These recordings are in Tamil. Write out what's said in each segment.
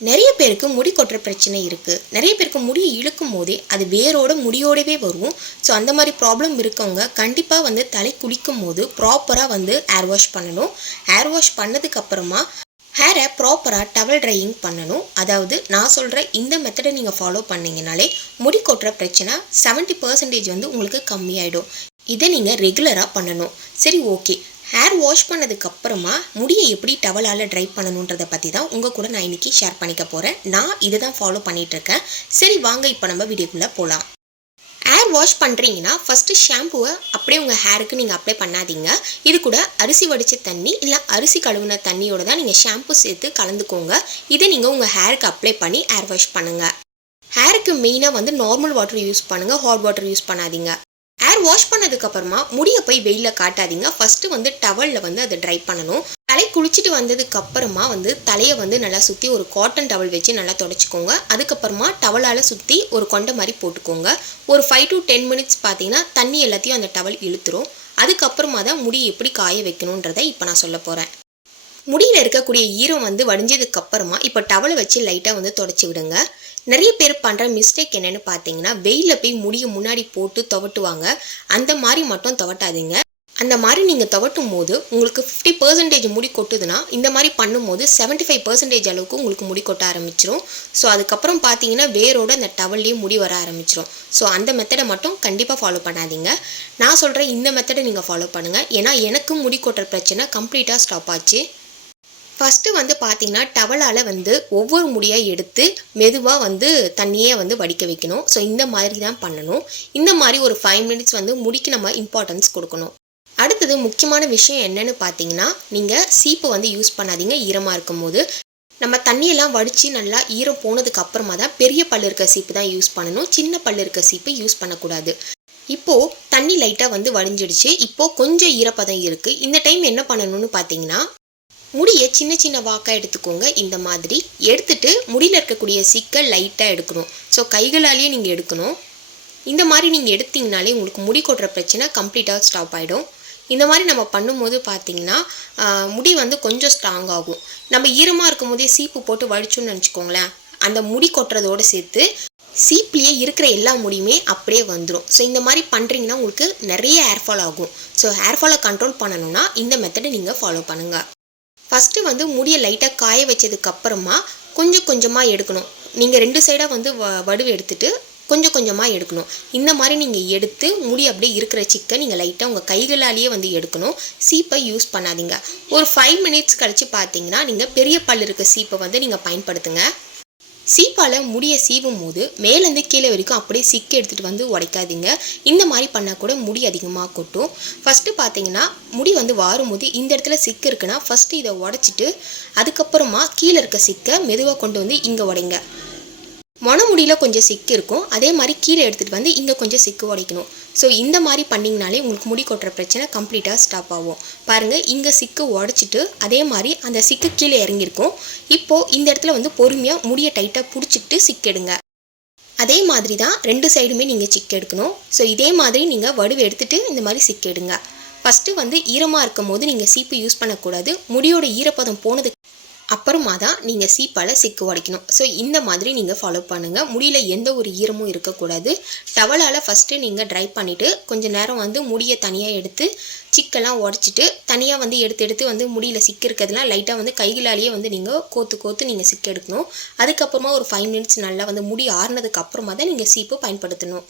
நிறைய பேருக்கு முடி கொட்டுற பிரச்சனை இருக்குது. நிறைய பேருக்கு முடி இழுக்கும் போதே அது வேரோட முடியோடவே வரும். ஸோ அந்த மாதிரி ப்ராப்ளம் இருக்கவங்க கண்டிப்பாக வந்து தலை குளிக்கும் போது ப்ராப்பராக வந்து ஹேர் வாஷ் பண்ணணும். ஹேர் வாஷ் பண்ணதுக்கப்புறமா ஹேரை ப்ராப்பராக டவல் ட்ரையிங் பண்ணணும். அதாவது நான் சொல்கிற இந்த மெத்தடை நீங்கள் ஃபாலோ பண்ணிங்கனாலே முடி கொட்டுற பிரச்சனை 70% வந்து உங்களுக்கு கம்மியாயிடும். இதை நீங்கள் ரெகுலராக பண்ணணும். சரி, ஓகே. ஹேர் வாஷ் பண்ணதுக்கப்புறமா முடியை எப்படி டவலால் ட்ரை பண்ணணுன்றதை பற்றி தான் உங்கள் கூட நான் இன்றைக்கி ஷேர் பண்ணிக்க போகிறேன். நான் இதை தான் ஃபாலோ பண்ணிகிட்ருக்கேன். சரி வாங்க, இப்போ நம்ம வீடியோக்குள்ளே போகலாம். ஹேர் வாஷ் பண்ணுறீங்கன்னா ஃபஸ்ட்டு ஷாம்புவை அப்படியே உங்கள் ஹேருக்கு நீங்கள் அப்ளை பண்ணாதீங்க. இது கூட அரிசி வடித்த தண்ணி இல்லை அரிசி கழுவின தண்ணியோட தான் நீங்கள் ஷாம்பு சேர்த்து கலந்துக்கோங்க. இதை நீங்கள் உங்கள் ஹேருக்கு அப்ளை பண்ணி ஹேர் வாஷ் பண்ணுங்கள். ஹேருக்கு மெயினாக வந்து நார்மல் வாட்டர் யூஸ் பண்ணுங்கள், ஹாட் வாட்டர் யூஸ் பண்ணாதீங்க. ஹேர் வாஷ் பண்ணதுக்கப்புறமா முடியை போய் வெயிலில் காட்டாதீங்க. ஃபஸ்ட்டு வந்து டவலில் வந்து அதை ட்ரை பண்ணணும். தலை குளிச்சுட்டு வந்ததுக்கப்புறமா வந்து தலையை வந்து நல்லா சுற்றி ஒரு காட்டன் டவல் வச்சு நல்லா தொடச்சிக்கோங்க. அதுக்கப்புறமா டவலால் சுற்றி ஒரு கொண்டை மாதிரி போட்டுக்கோங்க. ஒரு 5 to 10 minutes பார்த்தீங்கன்னா தண்ணி எல்லாத்தையும் அந்த டவல் இழுத்துரும். அதுக்கப்புறமா தான் முடியை எப்படி காய வைக்கணுன்றதை இப்போ நான் சொல்ல போகிறேன். முடியில் இருக்கக்கூடிய ஈரம் வந்து வடிஞ்சதுக்கப்புறமா இப்போ டவலை வச்சு லைட்டாக வந்து தொடச்சி விடுங்க. நிறைய பேர் பண்ணுற மிஸ்டேக் என்னென்னு பார்த்தீங்கன்னா வெயிலில் போய் முடியை முன்னாடி போட்டு துவட்டுவாங்க. அந்த மாதிரி மட்டும் துவட்டாதீங்க. அந்த மாதிரி நீங்கள் துவட்டும் போது உங்களுக்கு 50% முடி கொட்டுதுன்னா இந்த மாதிரி பண்ணும்போது 75% அளவுக்கு உங்களுக்கு முடி கொட்ட ஆரம்பிச்சிடும். ஸோ அதுக்கப்புறம் பார்த்தீங்கன்னா வேரோட அந்த டவல்லையும் முடி வர ஆரம்பிச்சிடும். ஸோ அந்த மெத்தடை மட்டும் கண்டிப்பாக ஃபாலோ பண்ணாதீங்க. நான் சொல்கிற இந்த மெத்தடை நீங்கள் ஃபாலோ பண்ணுங்கள். ஏன்னா எனக்கும் முடி கொட்டுற பிரச்சனை கம்ப்ளீட்டாக ஸ்டாப் ஆச்சு. ஃபஸ்ட்டு வந்து பார்த்தீங்கன்னா டவலால் வந்து ஒவ்வொரு முடியாக எடுத்து மெதுவாக வந்து தண்ணியே வந்து வடிக்க வைக்கணும். ஸோ இந்த மாதிரி தான் பண்ணணும். இந்த மாதிரி ஒரு 5 minutes வந்து முடிக்கு நம்ம இம்பார்ட்டன்ஸ் கொடுக்கணும். அடுத்தது முக்கியமான விஷயம் என்னென்னு பார்த்தீங்கன்னா நீங்கள் சீப்பை வந்து யூஸ் பண்ணாதீங்க ஈரமாக இருக்கும் போது. நம்ம தண்ணியெல்லாம் வடித்து நல்லா ஈரம் போனதுக்கு அப்புறமா தான் பெரிய பல் இருக்க சீப்பு தான் யூஸ் பண்ணணும். சின்ன பல் இருக்க சீப்பு யூஸ் பண்ணக்கூடாது. இப்போது தண்ணி லைட்டாக வந்து வடிஞ்சிடுச்சு. இப்போது கொஞ்சம் ஈரப்பதம் இருக்குது. இந்த டைம் என்ன பண்ணணும்னு பார்த்தீங்கன்னா முடியை சின்ன சின்ன வாக்காக எடுத்துக்கோங்க. இந்த மாதிரி எடுத்துட்டு முடியில் இருக்கக்கூடிய சிக்கை லைட்டாக எடுக்கணும். ஸோ கைகளாலேயே நீங்கள் எடுக்கணும். இந்த மாதிரி நீங்கள் எடுத்தீங்கனாலே உங்களுக்கு முடி கொட்டுற பிரச்சனை கம்ப்ளீட்டாக ஸ்டாப் ஆகிடும். இந்த மாதிரி நம்ம பண்ணும்போது பார்த்தீங்கன்னா முடி வந்து கொஞ்சம் ஸ்ட்ராங் ஆகும். நம்ம ஈரமாக இருக்கும் போதே சீப்பு போட்டு வடிச்சோன்னு நினச்சிக்கோங்களேன், அந்த முடி கொட்டுறதோடு சேர்த்து சீப்லேயே இருக்கிற எல்லா முடியுமே அப்படியே வந்துடும். ஸோ இந்த மாதிரி பண்ணுறீங்கன்னா உங்களுக்கு நிறைய ஹேர்ஃபால் ஆகும். ஸோ ஹேர்ஃபாலை கண்ட்ரோல் பண்ணணும்னா இந்த மெத்தடை நீங்கள் ஃபாலோ பண்ணுங்கள். ஃபஸ்ட்டு வந்து முடியை லைட்டாக காய வச்சதுக்கப்புறமா கொஞ்சம் கொஞ்சமாக எடுக்கணும். நீங்கள் 2 சைடாக வந்து வடுவு எடுத்துகிட்டு கொஞ்சம் கொஞ்சமாக எடுக்கணும். இந்த மாதிரி நீங்கள் எடுத்து முடி அப்படியே இருக்கிற சிக்கை நீங்கள் லைட்டாக உங்கள் கைகளாலேயே வந்து எடுக்கணும். சீப்பை யூஸ் பண்ணாதீங்க. ஒரு 5 minutes கழித்து பார்த்தீங்கன்னா நீங்கள் பெரிய பல் இருக்க சீப்பை வந்து நீங்கள் பயன்படுத்துங்க. சீப்பால் முடியை சீவும் போது மேலேருந்து கீழே வரைக்கும் அப்படியே சிக்கை எடுத்துகிட்டு வந்து உடைக்காதீங்க. இந்த மாதிரி பண்ணால் கூட முடி அதிகமாக கொட்டும். ஃபஸ்ட்டு பார்த்தீங்கன்னா முடி வந்து வாரும்போது இந்த இடத்துல சிக்கு இருக்குன்னா ஃபஸ்ட்டு இதை உடச்சிட்டு அதுக்கப்புறமா கீழே இருக்க சிக்கை மெதுவாக கொண்டு வந்து இங்கே உடைங்க. முடியில் கொஞ்சம் சிக்கு இருக்கும், அதே மாதிரி கீழே எடுத்துகிட்டு வந்து இங்கே கொஞ்சம் சிக்கு உடைக்கணும். ஸோ இந்த மாதிரி பண்ணிங்கனாலே உங்களுக்கு முடி கொட்டுற பிரச்சனை கம்ப்ளீட்டாக ஸ்டாப் ஆகும். பாருங்கள், இங்கே சிக்கு உடச்சிட்டு அதே மாதிரி அந்த சிக்கு கீழே இறங்கியிருக்கும். இப்போது இந்த இடத்துல வந்து பொறுமையாக முடியை டைட்டாக பிடிச்சிட்டு சிக்கெடுங்க. அதே மாதிரி தான் 2 சைடுமே நீங்கள் சிக்கு எடுக்கணும். ஸோ இதே மாதிரி நீங்கள் வடுவு எடுத்துகிட்டு இந்த மாதிரி சிக்கெடுங்க. ஃபஸ்ட்டு வந்து ஈரமாக இருக்கும் போது நீங்கள் சீப்பு யூஸ் பண்ணக்கூடாது. முடியோட ஈரப்பதம் போனதுக்கு அப்புறமா தான் நீங்கள் சீப்பால் சிக்கு உடைக்கணும். ஸோ இந்த மாதிரி நீங்கள் ஃபாலோ பண்ணுங்கள். முடியில் எந்த ஒரு ஈரமும் இருக்கக்கூடாது. டவலால் ஃபஸ்ட்டு நீங்கள் ட்ரை பண்ணிவிட்டு கொஞ்சம் நேரம் வந்து முடியை தனியாக எடுத்து சிக்கெல்லாம் உடச்சிட்டு தனியாக வந்து எடுத்து வந்து முடியில் சிக்கு இருக்கிறதுலாம் லைட்டாக வந்து கைகளாலேயே வந்து நீங்கள் கோத்து நீங்கள் சிக்கு எடுக்கணும். அதுக்கப்புறமா ஒரு 5 minutes நல்லா வந்து முடி ஆறுனதுக்கு அப்புறமா தான் நீங்கள் சீப்பு பயன்படுத்தணும்.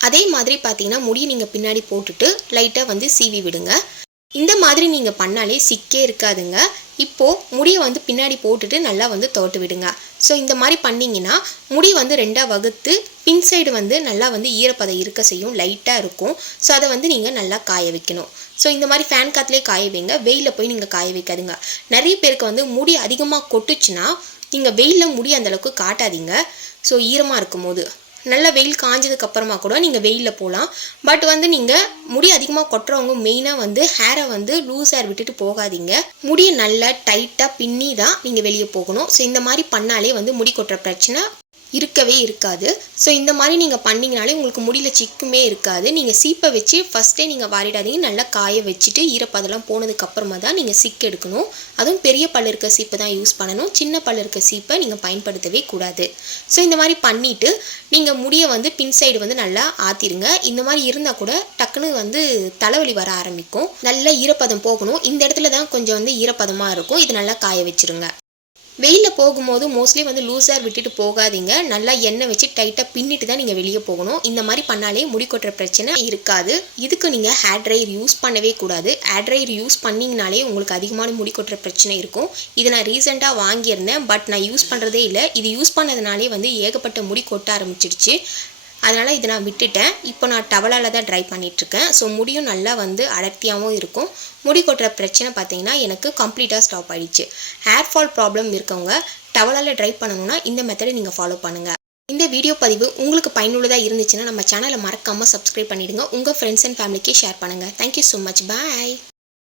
அதே மாதிரி பார்த்தீங்கன்னா முடியை நீங்கள் பின்னாடி போட்டுட்டு லைட்டாக வந்து சீவி விடுங்க. இந்த மாதிரி நீங்கள் பண்ணாலே சிக்கே இருக்காதுங்க. இப்போது முடியை வந்து பின்னாடி போட்டுட்டு நல்லா வந்து துவட்டு விடுங்க. ஸோ இந்த மாதிரி பண்ணிங்கன்னா முடி வந்து 2ஆக வகுத்து பின் சைடு வந்து நல்லா வந்து ஈரப்பதம் இருக்க செய்யும், லைட்டாக இருக்கும். ஸோ அதை வந்து நீங்கள் நல்லா காய வைக்கணும். ஸோ இந்த மாதிரி ஃபேன் காற்றுலேயே காய வைங்க. வெயிலில் போய் நீங்கள் காய வைக்காதுங்க. நிறைய பேருக்கு வந்து முடி அதிகமாக கொட்டுச்சுன்னா நீங்கள் வெயிலில் முடி அந்தளவுக்கு காட்டாதீங்க. ஸோ ஈரமாக இருக்கும் போது நல்லா வெயில் காஞ்சதுக்கு அப்புறமா கூட நீங்கள் வெயிலில் போகலாம். பட் வந்து நீங்கள் முடி அதிகமாக கொட்டுறவங்க மெயினாக வந்து ஹேரை வந்து லூஸ் ஹேர் விட்டுட்டு போகாதீங்க. முடியை நல்லா டைட்டாக பின்னி தான் நீங்கள் வெளியே போகணும். ஸோ இந்த மாதிரி பண்ணாலே வந்து முடி கொட்டுற பிரச்சனை இருக்கவே இருக்காது. ஸோ இந்த மாதிரி நீங்கள் பண்ணிங்கனாலே உங்களுக்கு முடியில் சிக்குமே இருக்காது. நீங்கள் சீப்பை வச்சு ஃபஸ்ட்டே நீங்கள் வாரிடாதீங்க, நல்லா காய வச்சுட்டு ஈரப்பதெல்லாம் போனதுக்கப்புறமா தான் நீங்கள் சிக்கு எடுக்கணும். அதுவும் பெரிய பல் இருக்க சீப்பை தான் யூஸ் பண்ணணும், சின்ன பல் இருக்க சீப்பை நீங்கள் பயன்படுத்தவே கூடாது. ஸோ இந்த மாதிரி பண்ணிவிட்டு நீங்கள் முடியை வந்து பின் சைடு வந்து நல்லா ஆற்றிடுங்க. இந்த மாதிரி இருந்தால் கூட டக்குன்னு வந்து தலைவலி வர ஆரம்பிக்கும். நல்லா ஈரப்பதம் போகணும். இந்த இடத்துல தான் கொஞ்சம் வந்து ஈரப்பதமாக இருக்கும். இது நல்லா காய வச்சுருங்க. வெயிலில் போகும்போது மோஸ்ட்லி வந்து லூஸாக விட்டுட்டு போகாதீங்க. நல்லா எண்ணெய் வச்சு டைட்டாக பின்னிட்டு தான் நீங்கள் வெளியே போகணும். இந்த மாதிரி பண்ணாலே முடி கொட்டுற பிரச்சனை இருக்காது. இதுக்கு நீங்கள் ஹேர் ட்ரையர் யூஸ் பண்ணவே கூடாது. ஹேர் ட்ரையர் யூஸ் பண்ணிங்கனாலே உங்களுக்கு அதிகமான முடி கொட்டுற பிரச்சனை இருக்கும். இது நான் ரீசெண்டாக வாங்கியிருந்தேன், பட் நான் யூஸ் பண்ணுறதே இல்லை. இது யூஸ் பண்ணதுனாலே வந்து ஏகப்பட்ட முடி கொட்ட ஆரம்பிச்சிடுச்சு. அதனால் இதை நான் விட்டுட்டேன். இப்போ நான் டவலால் தான் ட்ரை பண்ணிகிட்ருக்கேன். ஸோ முடியும் நல்லா வந்து அடர்த்தியாகவும் இருக்கும். முடி கொட்டுற பிரச்சனை பார்த்தீங்கன்னா எனக்கு கம்ப்ளீட்டாக ஸ்டாப் ஆகிடுச்சு. ஹேர் ஃபால் ப்ராப்ளம் இருக்கவங்க டவலால் ட்ரை பண்ணணுன்னா இந்த மெத்தடை நீங்கள் ஃபாலோ பண்ணுங்கள். இந்த வீடியோ பதிவு உங்களுக்கு பயனுள்ளதாக இருந்துச்சுன்னா நம்ம சேனலை மறக்காமல் சப்ஸ்கிரைப் பண்ணிவிடுங்க. உங்கள் ஃப்ரெண்ட்ஸ் அண்ட் ஃபேமிலிக்கே ஷேர் பண்ணுங்கள். Thank you so much. பாய்.